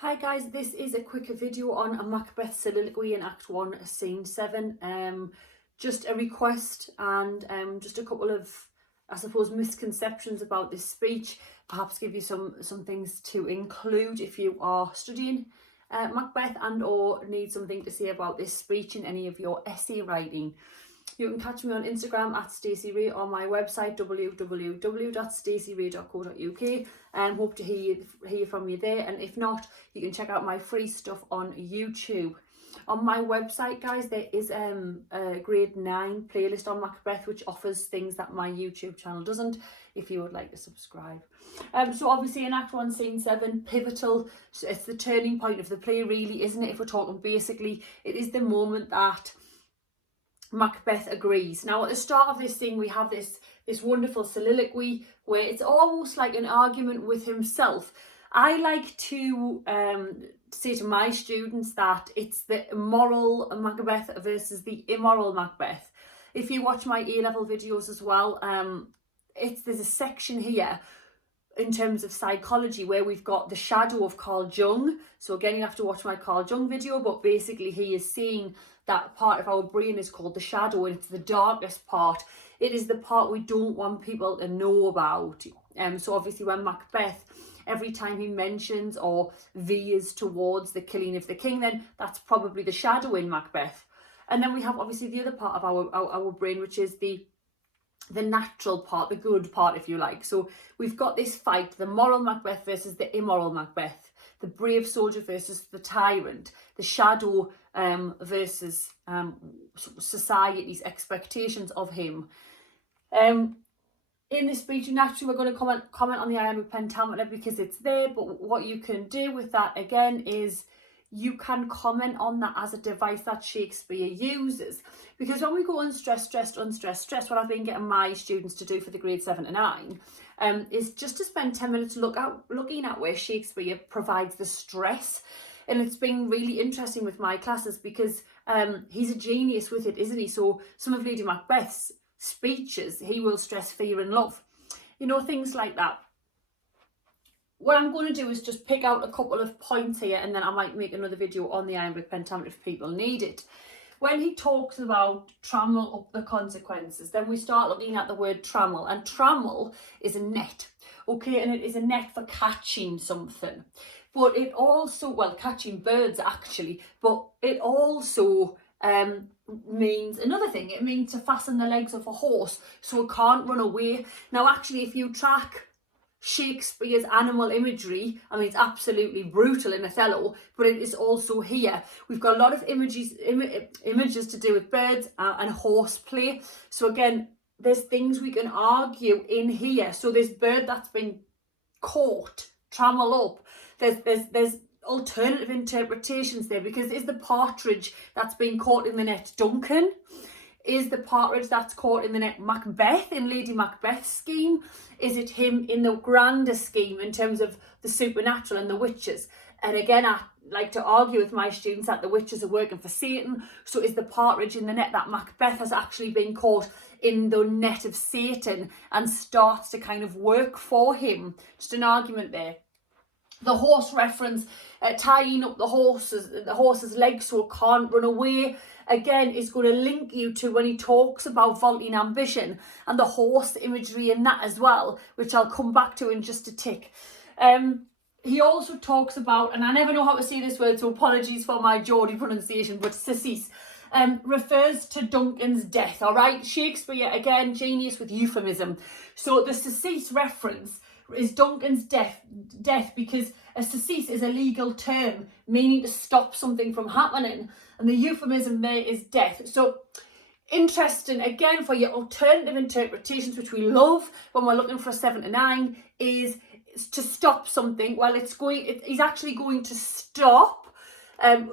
Hi guys, this is a quick video on a Macbeth soliloquy in Act 1, Scene 7. Just a request and just a couple of, I suppose, misconceptions about this speech. Perhaps give you some things to include if you are studying Macbeth and or need something to say about this speech in any of your essay writing. You can catch me on Instagram at CeCe or my website www.staceyray.co.uk and hope to hear from you there. And if not, you can check out my free stuff on YouTube. On my website, guys, there is a grade 9 playlist on Macbeth which offers things that my YouTube channel doesn't, if you would like to subscribe. So obviously in Act 1, Scene 7, pivotal. So it's the turning point of the play, really, isn't it? If we're talking basically, it is the moment that Macbeth agrees. Now at the start of this thing we have this wonderful soliloquy where it's almost like an argument with himself. I like to say to my students that it's the moral Macbeth versus the immoral Macbeth. If you watch my A-level videos as well, there's a section here in terms of psychology where we've got the shadow of Carl Jung. So again, you have to watch my Carl Jung video, but basically he is seeing that part of our brain is called the shadow, and it's the darkest part. It is the part we don't want people to know about. So obviously when Macbeth, every time he mentions or veers towards the killing of the king, then that's probably the shadow in Macbeth. And then we have obviously the other part of our brain, which is the natural part, the good part, if you like. So we've got this fight, the moral Macbeth versus the immoral Macbeth, the brave soldier versus the tyrant, the shadow versus society's expectations of him. In this speech, naturally, we're going to comment on the iambic pentameter because it's there, but what you can do with that, again, is you can comment on that as a device that Shakespeare uses. Because when we go unstressed, stressed, unstressed, stressed, what I've been getting my students to do for the grade 7 to 9 is just to spend 10 minutes looking at where Shakespeare provides the stress. And it's been really interesting with my classes because he's a genius with it, isn't he? So some of Lady Macbeth's speeches, he will stress fear and love. You know, things like that. What I'm going to do is just pick out a couple of points here, and then I might make another video on the iambic pentameter if people need it. When he talks about trammel up the consequences, then we start looking at the word trammel, and trammel is a net, okay, and it is a net for catching something. But it also, well, catching birds actually, but it also means another thing. It means to fasten the legs of a horse so it can't run away. Now actually, if you track Shakespeare's animal imagery, I mean, it's absolutely brutal in Othello, but it is also here. We've got a lot of images to do with birds and horseplay. So again, there's things we can argue in here. So this bird that's been caught, trammel up, there's alternative interpretations there, because is the partridge that's been caught in the net Duncan? Is the partridge that's caught in the net Macbeth in Lady Macbeth's scheme? Is it him in the grander scheme in terms of the supernatural and the witches? And again, I like to argue with my students that the witches are working for Satan. So is the partridge in the net that Macbeth has actually been caught in the net of Satan and starts to kind of work for him? Just an argument there. The horse reference, tying up the horse's legs so it can't run away, again, is going to link you to when he talks about vaulting ambition and the horse imagery in that as well, which I'll come back to in just a tick. He also talks about, and I never know how to say this word, so apologies for my Geordie pronunciation, but CeCe, refers to Duncan's death, all right? Shakespeare, again, genius with euphemism. So the CeCe reference is Duncan's death because a cecease is a legal term meaning to stop something from happening, and the euphemism there is death. So interesting, again, for your alternative interpretations, which we love when we're looking for a 7 to 9, is to stop something. Well, he's actually going to stop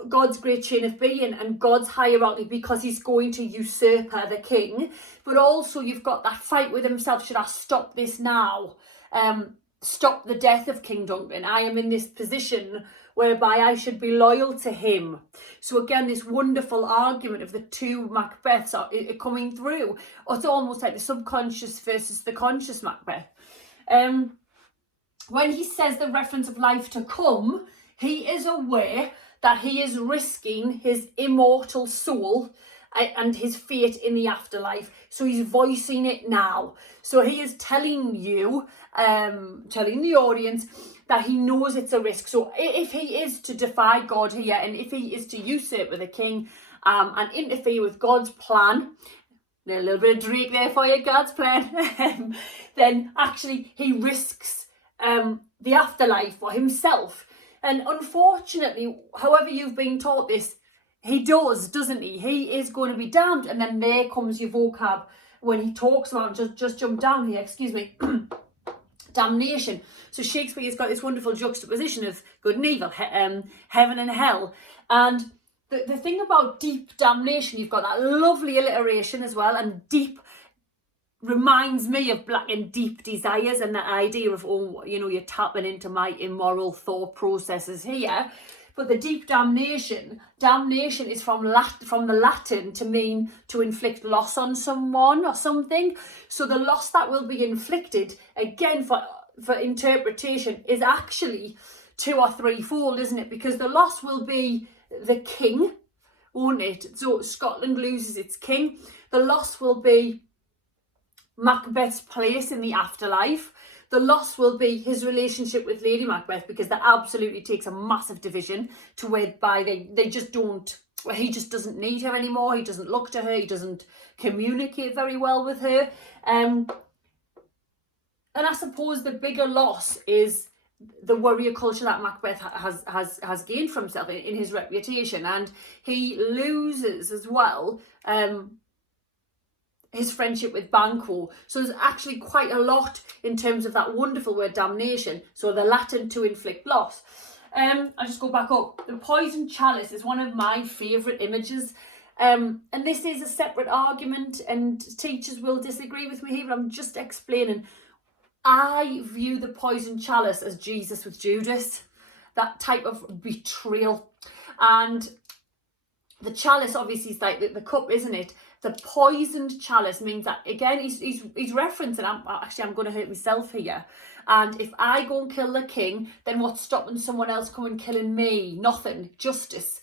God's great chain of being and God's hierarchy because he's going to usurp her, the king. But also you've got that fight with himself. Should I stop this now? Stop the death of King Duncan. I am in this position whereby I should be loyal to him. So again, this wonderful argument of the two Macbeths are coming through. It's almost like the subconscious versus the conscious Macbeth. When he says the reference of life to come, He is aware that he is risking his immortal soul and his fate in the afterlife. So he's voicing it now. So he is telling you, telling the audience that he knows it's a risk. So if he is to defy God here, and if he is to usurp with the king and interfere with God's plan, a little bit of Drake there for you, God's plan, then actually he risks the afterlife for himself. And unfortunately, however you've been taught this, he does, doesn't he? He is going to be damned. And then there comes your vocab when he talks about, just jump down here, excuse me, damnation. So Shakespeare's got this wonderful juxtaposition of good and evil, heaven and hell. And the thing about deep damnation, you've got that lovely alliteration as well, and deep reminds me of black and deep desires, and the idea of, oh, you know, you're tapping into my immoral thought processes here. But the deep damnation is from the Latin to mean to inflict loss on someone or something. So the loss that will be inflicted, again, for interpretation, is actually 2 or 3-fold, isn't it? Because the loss will be the king, won't it? So Scotland loses its king. The loss will be Macbeth's place in the afterlife. The loss will be his relationship with Lady Macbeth, because that absolutely takes a massive division to whereby they just don't, well, he just doesn't need her anymore. He doesn't look to her. He doesn't communicate very well with her. And I suppose the bigger loss is the warrior culture that Macbeth has gained for himself in his reputation. And he loses as well his friendship with Banquo. So there's actually quite a lot in terms of that wonderful word damnation. So the Latin to inflict loss. I'll just go back up. The poisoned chalice is one of my favourite images. And this is a separate argument, and teachers will disagree with me here, but I'm just explaining. I view the poisoned chalice as Jesus with Judas, that type of betrayal. And the chalice obviously is like the cup, isn't it? The poisoned chalice means that, again, he's referencing, I'm going to hurt myself here. And if I go and kill the king, then what's stopping someone else coming and killing me? Nothing. Justice.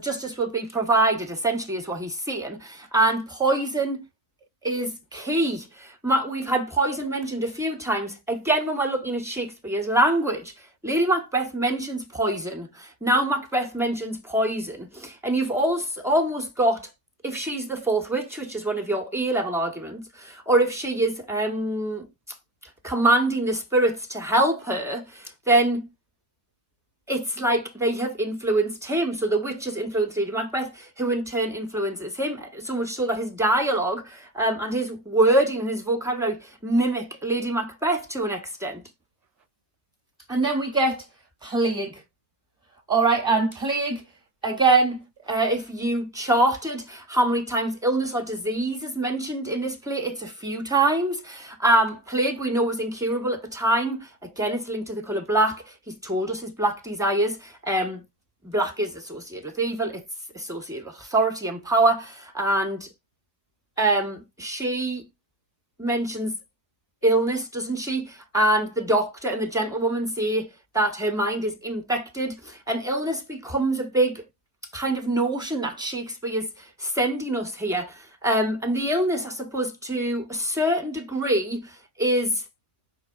Justice will be provided, essentially, is what he's saying. And poison is key. We've had poison mentioned a few times. Again, when we're looking at Shakespeare's language, Lady Macbeth mentions poison. Now Macbeth mentions poison. And you've also almost got, if she's the fourth witch, which is one of your A-level arguments, or if she is commanding the spirits to help her, then it's like they have influenced him. So the witches influence Lady Macbeth, who in turn influences him, so much so that his dialogue and his wording and his vocabulary mimic Lady Macbeth to an extent. And then we get plague. All right, and plague, again, if you charted how many times illness or disease is mentioned in this play, it's a few times. Plague, we know, was incurable at the time. Again, it's linked to the colour black. He's told us his black desires. Black is associated with evil. It's associated with authority and power. And she mentions illness, doesn't she? And the doctor and the gentlewoman say that her mind is infected. And illness becomes a big kind of notion that Shakespeare is sending us here. And the illness, I suppose, to a certain degree, is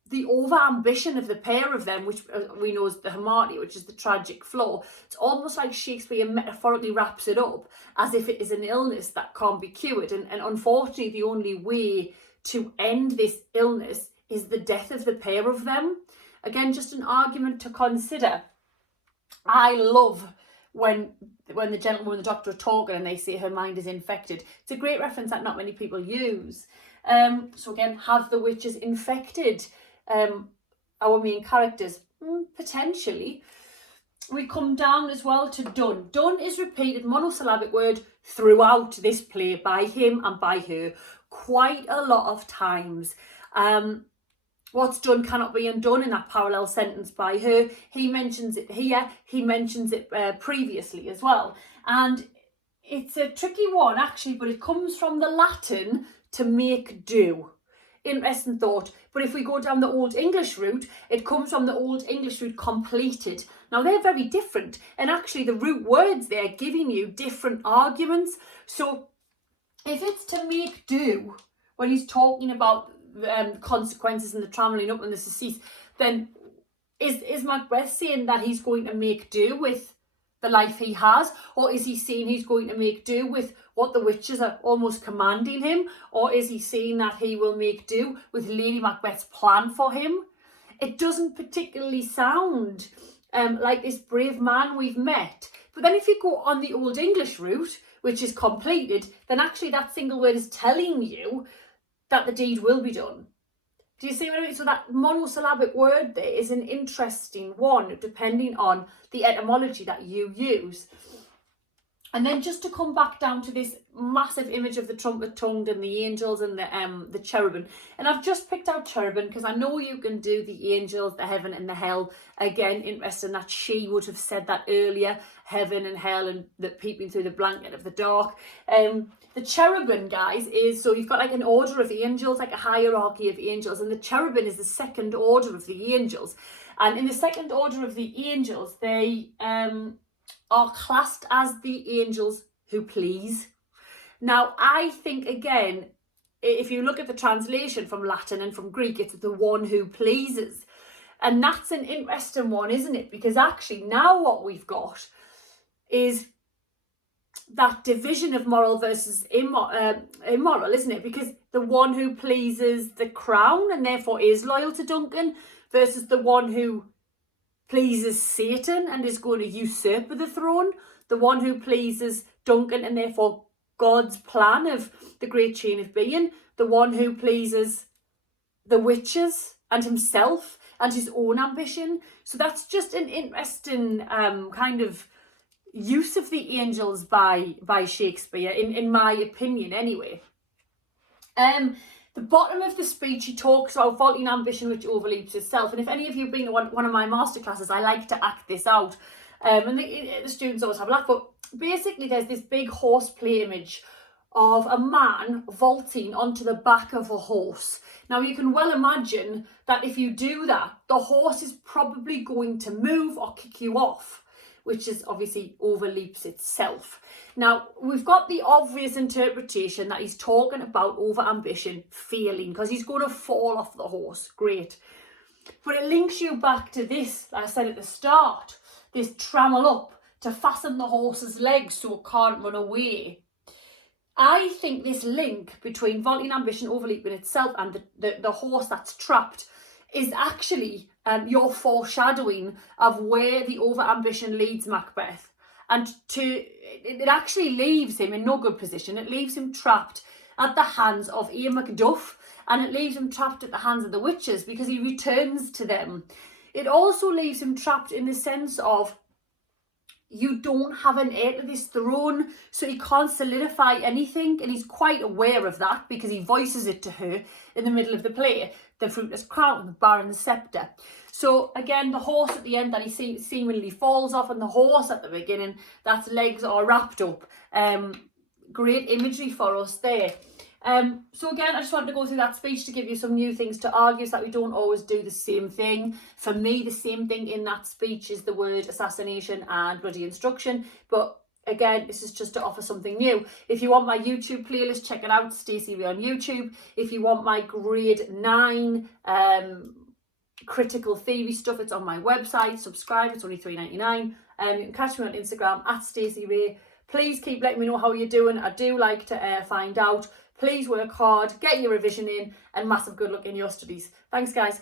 the over-ambition of the pair of them, which we know is the hamartia, which is the tragic flaw. It's almost like Shakespeare metaphorically wraps it up as if it is an illness that can't be cured. And unfortunately, the only way to end this illness is the death of the pair of them. Again, just an argument to consider. I love when the gentleman and the doctor are talking and they say her mind is infected. It's a great reference that not many people use. So again, have the witches infected our main characters? Potentially. We come down as well to done. Done is repeated monosyllabic word throughout this play by him and by her quite a lot of times. What's done cannot be undone in that parallel sentence by her. He mentions it here. He mentions it previously as well. And it's a tricky one, actually, but it comes from the Latin to make do. interesting thought. But if we go down the Old English route, it comes from the Old English root completed. Now they're very different, and actually the root words there are giving you different arguments. So if it's to make do, when he's talking about consequences and the trammelling up and the CeCe, then is Macbeth saying that he's going to make do with the life he has, or is he saying he's going to make do with what the witches are almost commanding him, or is he saying that he will make do with Lady Macbeth's plan for him? It doesn't particularly sound like this brave man we've met. But then if you go on the Old English route, which is completed, then actually that single word is telling you that the deed will be done. Do you see what I mean? So that monosyllabic word there is an interesting one, depending on the etymology that you use. And then just to come back down to this massive image of the trumpet-tongued and the angels and the cherubim. And I've just picked out cherubim because I know you can do the angels, the heaven and the hell. Again, interesting that she would have said that earlier, heaven and hell and the peeping through the blanket of the dark. The cherubim, guys, is, so you've got like an order of angels, like a hierarchy of angels, and the cherubim is the second order of the angels. And in the second order of the angels, they are classed as the angels who please. Now, I think, again, if you look at the translation from Latin and from Greek, it's the one who pleases. And that's an interesting one, isn't it? Because actually now what we've got is that division of moral versus immoral, isn't it? Because the one who pleases the crown and therefore is loyal to Duncan versus the one who pleases Satan and is going to usurp the throne, the one who pleases Duncan and therefore God's plan of the great chain of being, the one who pleases the witches and himself and his own ambition. So that's just an interesting kind of use of the angels by Shakespeare, in my opinion anyway. The bottom of the speech, he talks about faulty ambition which overleaps itself. And if any of you have been to one of my masterclasses, I like to act this out. And the students always have a laugh. But basically, there's this big horseplay image of a man vaulting onto the back of a horse. Now, you can well imagine that if you do that, the horse is probably going to move or kick you off, which is obviously overleaps itself. Now, we've got the obvious interpretation that he's talking about over-ambition failing because he's going to fall off the horse. Great. But it links you back to this, like I said at the start, this trammel up to fasten the horse's legs so it can't run away. I think this link between vaulting ambition overleaping itself and the horse that's trapped is actually your foreshadowing of where the over-ambition leads Macbeth. And it actually leaves him in no good position. It leaves him trapped at the hands of Ian Macduff, and it leaves him trapped at the hands of the witches because he returns to them. It also leaves him trapped in the sense of you don't have an heir to this throne, so he can't solidify anything, and he's quite aware of that because he voices it to her in the middle of the play. The fruitless crown, the barren sceptre. So again, the horse at the end that he seemingly falls off, and the horse at the beginning, that's legs are wrapped up. Great imagery for us there. So again, I just wanted to go through that speech to give you some new things to argue, so that we don't always do the same thing. For me, the same thing in that speech is the word assassination and bloody instruction. But again, this is just to offer something new. If you want my YouTube playlist, check it out, CeCe on YouTube. If you want my grade 9 critical theory stuff, it's on my website. Subscribe, it's only $3.99. You can catch me on Instagram at CeCe. Please keep letting me know how you're doing. I do like to find out. Please work hard, get your revision in, and massive good luck in your studies. Thanks, guys.